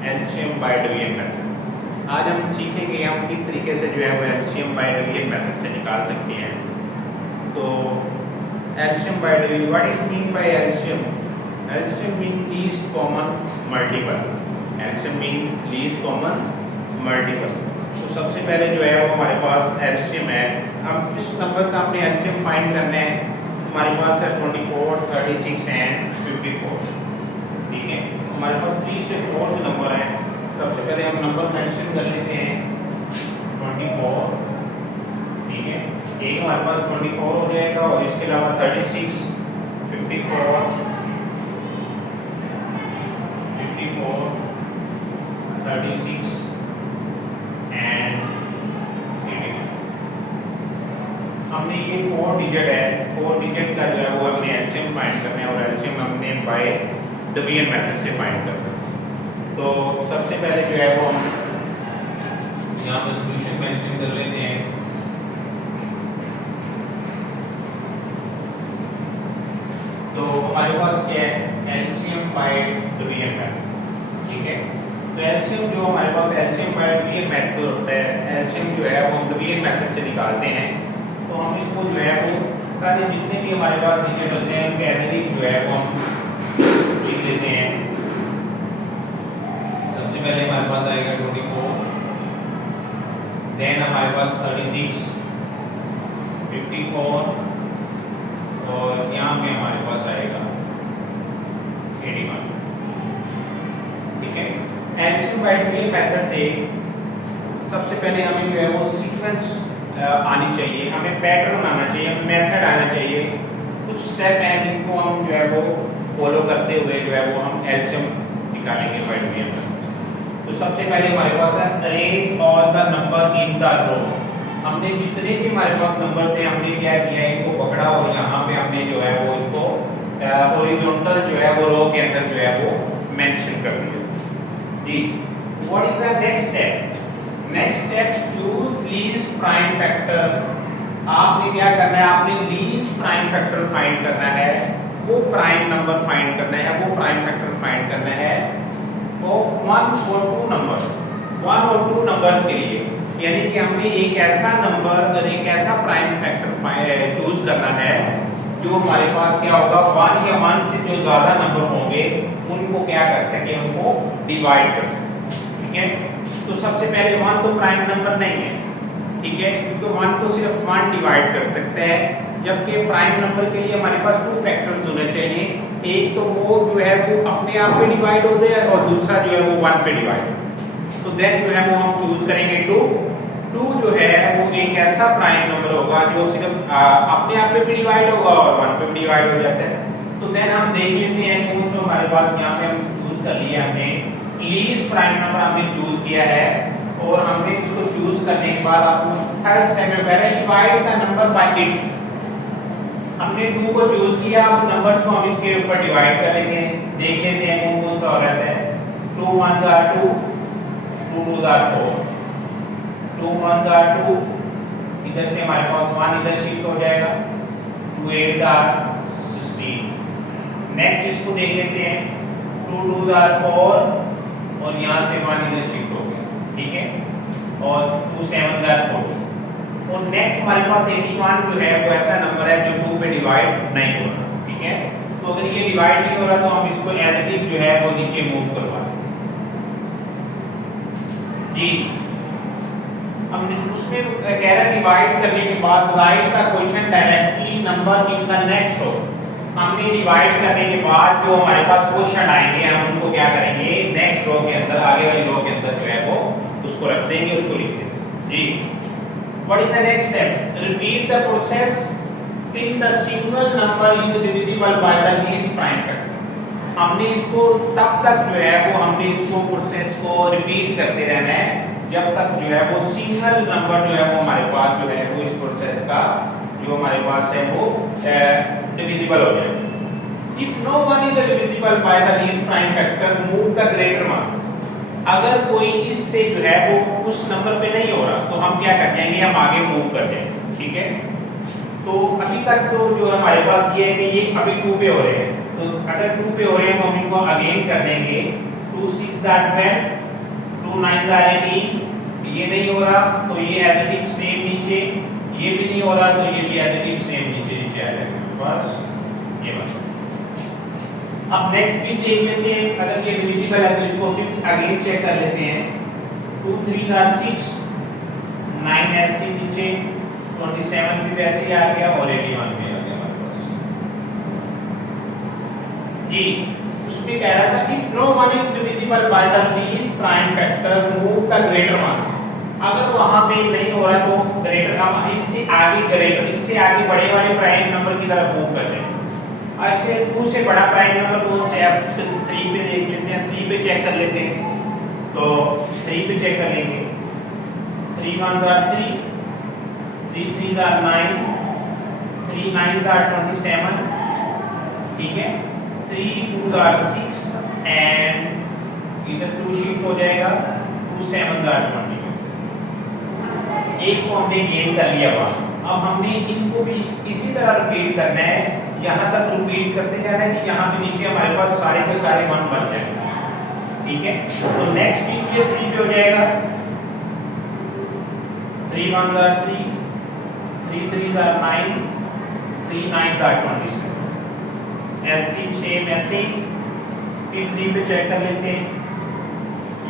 LCM by division method. आज हम सीखेंगे हम किस तरीके से जो है वो एलसीएम बाय डिवीजन मेथड से निकाल सकते हैं। तो LCM by division, what is mean by LCM? LCM mean least common multiple. LCM mean least common multiple. तो सबसे पहले जो है वो हमारे पास एलसीएम है। अब किस नंबर का हमने एलसीएम फाइंड करना है? हमारे पास है 24, 36 एंड 54। ठीक है, हमारे पास 3 से 4 जो नंबर है, सबसे पहले हम नंबर मेंशन कर लेते हैं 24। ठीक है, एक हमारे पास 24 हो जाएगा और इसके अलावा 36, 54, 36 एंड 81। हमने ये 4 डिजिट है, 4 डिजिट का जो है वो हमने एलसीएम फाइंड करना है और एलसीएम हमने बाय डिवीजन मेथड से फाइंड करना है। तो सबसे पहले जो है वो हम यहाँ पे सॉल्यूशन मेंशन कर लेते हैं। तो हमारे पास क्या है? LCM by division method. ठीक है, तो एलसीएम जो हमारे पास एलसीएम बाय डिवीजन मेथड होता है, एलसीएम जो है वो हम डिवीजन मेथड से निकालते हैं। तो हम इसको जो है वो सारे जितने भी हमारे पास डिजिट होते हैं उनके एवरेज जो है वो हम लिख लेते हैं। सबसे पहले हमारे पास आएगा 24, देन हमारे पास 36, 54 और यहाँ पे हमारे पास आएगा 81। ठीक है, एलसीएम बाय डिवीजन मेथड से सबसे पहले हमें जो है वो सीक्वेंस आनी चाहिए, हमें पैटर्न आना चाहिए, हमें मेथड आना चाहिए। कुछ स्टेप हैं जिनको हम जो है वो फॉलो करते हुए जो है वो हम एलसीएम निकालेंगे बाय डिवीजन मेथड। तो सबसे पहले हमारे पास है arrange all the number in the row. हमने जितने भी हमारे पास नंबर थे हमने क्या किया, इनको पकड़ा और यहाँ पे हमने जो है वो इनको हॉरिजॉन्टल जो है वो रो के अंदर जो है वो मेंशन कर दिया। जी, what is the next step? Next step choose least prime factor. आपने क्या करना है? आपने लीस्ट प्राइम फैक्टर फाइंड करना है, वो प्राइम नंबर फाइंड करना है, वो प्राइम फैक्टर फाइंड करना है। तो 1 और 2 नंबर, 1 और 2 नंबर के लिए, यानी कि हमें एक ऐसा नंबर और एक ऐसा प्राइम फैक्टर चूज करना है जो हमारे पास क्या होगा, 1 या 1 से जो ज्यादा नंबर होंगे उनको क्या कर सके, उनको डिवाइड कर सके। ठीक है, तो सबसे पहले 1 तो प्राइम नंबर नहीं है। ठीक है, क्योंकि 1 को सिर्फ 1 डिवाइड कर सकते हैं, जबकि प्राइम नंबर के लिए हमारे पास 2 फैक्टर्स होने चाहिए। एक तो वो जो है वो अपने आप पे डिवाइड होते हैं और दूसरा जो है वो 1 पे डिवाइड। तो देन जो है वो हम चूज करेंगे 2। 2 जो है वो एक ऐसा प्राइम नंबर होगा जो सिर्फ अपने आप पे भी डिवाइड होगा और 1 पे भी डिवाइड हो जाता है। तो देन हम देख लेते हैं कौन सा हमारे पास यहाँ पे हम चूज कर लिया, हमने लीस्ट प्राइम नंबर हमने चूज किया है और हमने इसको चूज करने के बाद आपको थर्ड स्टेप में पहले divide the number by it. हमने 2 को चूज किया, अब नंबर को हम इसके ऊपर डिवाइड कर लेंगे, देख लेते हैं कौन कौन सा हो रहा है। 2 1 2, 2 2 4, 2 1 2, इधर से हमारे पास 1 इधर शिफ्ट हो जाएगा, 2 8 16। नेक्स्ट इसको देख लेते हैं, 2 2 4 और यहाँ से 1 इधर शिफ्ट हो गया। ठीक है, और 2 7 4। और नेक्स्ट हमारे पास 81 जो है वो ऐसा नंबर है जो 2 पे डिवाइड नहीं हो रहा। ठीक है, तो अगर ये डिवाइड नहीं हो रहा तो हम इसको एज इट इज जो है वो नीचे मूव करवा दें। जी, हमने उसमें कह रहा डिवाइड करने के बाद write the question directly number in the next row. हमने डिवाइड करने के बाद जो हमारे पास क्वेश्चन आएंगे हम उनको क्या करेंगे, नेक्स्ट रो के अंदर, आगे वाली रो के अंदर जो है वो उसको रख देंगे, उसको लिख देंगे। जी, what is the next step? Repeat the process till the single number is divisible by the least prime factor. हमने इसको तब तक जो है वो हमने इसको प्रोसेस को रिपीट करते रहना है जब तक जो है वो सिंगल नंबर जो है वो हमारे पास जो है वो इस प्रोसेस का जो हमारे पास है वो डिविजिबल हो जाए। If no one is divisible by the least prime factor move the greater one. अगर कोई इससे जो है वो उस नंबर पे नहीं हो रहा तो हम क्या कर जाएंगे, हम आगे मूव कर जाएंगे। ठीक है, तो अभी तक तो जो हमारे पास ये है कि ये अभी 2 पे हो रहे हैं, तो अगर 2 पे हो रहे हैं तो हम इनको अगेन कर देंगे 2 6 6 आर 12, 2 9 आर 18, ये नहीं हो रहा तो ये एज इट इज सेम नीचे, ये भी नहीं हो रहा तो ये भी एज इट इज सेम नीचे नीचे आ जाएगा। बस ये बात। अब नेक्स्ट फिर देख लेते हैं, अगर ये डिविजिबल है तो इसको फिर अगेन चेक कर लेते हैं। 2 3 आर 6, 9 एज इट इज नीचे, 27 भी वैसे ही आ गया और 81 भी आ गया हमारे पास जी। उसमें कह रहा था कि no one is divisible by the least prime factor, move the greater one. अगर वहां पे नहीं हो रहा तो ग्रेटर का इससे आगे ग्रेटर, इससे आगे बड़े वाले प्राइम नंबर की तरफ मूव कर दें। ऐसे 2 से बड़ा प्राइम नंबर कौन से है? 3 पे देख लेते हैं, 3 पे चेक कर लेते हैं। तो 3 पे चेक कर लेंगे। 3 1 आर 3, 3 3 आर 9, 3 9 आर 27, ठीक है। 3 2 आर 6 एंड इधर 2 शिफ्ट हो जाएगा, 2 7 आर 20। एक को हमने गेन कर लिया वहां। अब हमने इनको भी इसी तरह रिपीट करना है, यहां तक रिपीट करते जाना है कि यहां पे नीचे हमारे पास सारे के सारे 1 बन जाए, ठीक है। तो नेक्स्ट वीक ये 3 पे हो जाएगा। 3 1 are 3, 3 3 are 9, 3 9 are 27। As same ऐसे ही फिर 3 पे चेक कर लेते हैं।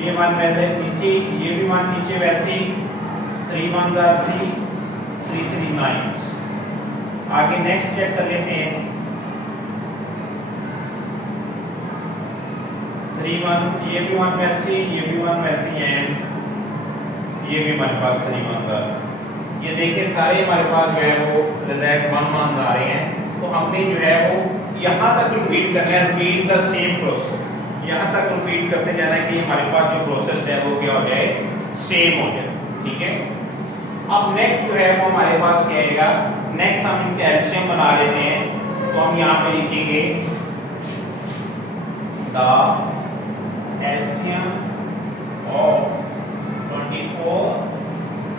ये 1 पहले नीचे, ये भी 1 नीचे, वैसे ही 3 1 आर 3, 3 3 9। आगे नेक्स्ट चेक कर लेते हैं। 3 1, ये भी 1 वैसे, ये भी 1 वैसे ही है, ये भी हमारे पास 3 1 का। ये देखिए सारे हमारे पास जो है वो रिजल्ट 1 1 आ रहे हैं। तो हमने जो है वो यहाँ तक रिपीट करना है, रिपीट द सेम प्रोसेस। यहाँ तक रिपीट करते जाना है कि हमारे पास जो प्रोसेस है वो क्या हो जाए, सेम हो जाए, ठीक है। अब नेक्स्ट जो है वो हमारे पास क्या आएगा, नेक्स्ट हम कैल्शियम बना लेते हैं। तो हम यहाँ पे लिखेंगे द कैल्शियम ऑफ 24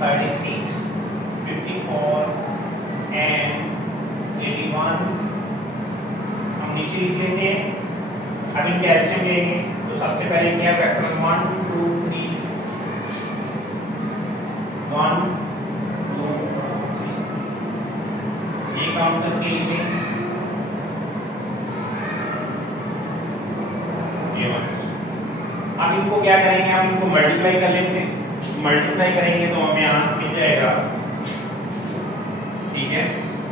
36 54 एंड 81 हम नीचे लिख लेते हैं। अब इन कैल्शियम लेंगे तो सबसे पहले क्या फैक्टर 1 2 3 1 2 3 ये काउंट करके लिखें। ये 1। अब इनको क्या करेंगे, हम इनको मल्टीप्लाई कर लेते हैं। मल्टीप्लाई करेंगे तो हमें आंसर मिल जाएगा, ठीक है।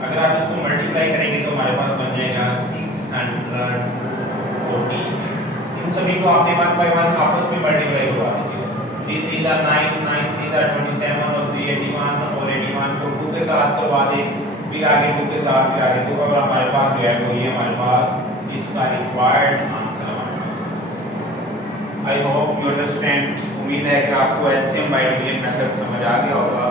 अगर आप इसको मल्टीप्लाई करेंगे तो हमारे पास बन जाएगा 640। इन सभी को आपने 1 by 1 आपस में मल्टीप्लाई करवा दीजिए। 3 3 9 9 3 27 और 3 81 और 81 को 2 के साथ करवा दें, फिर आगे 2 के साथ, फिर आगे 2 और हमारे पास जो है वो ये हमारे पास इसका रिक्वायर्ड आंसर हमारे पास। I hope you understand. उम्मीद है कि आपको एलसीएम बाय डिवीजन मेथड समझ आ गया होगा।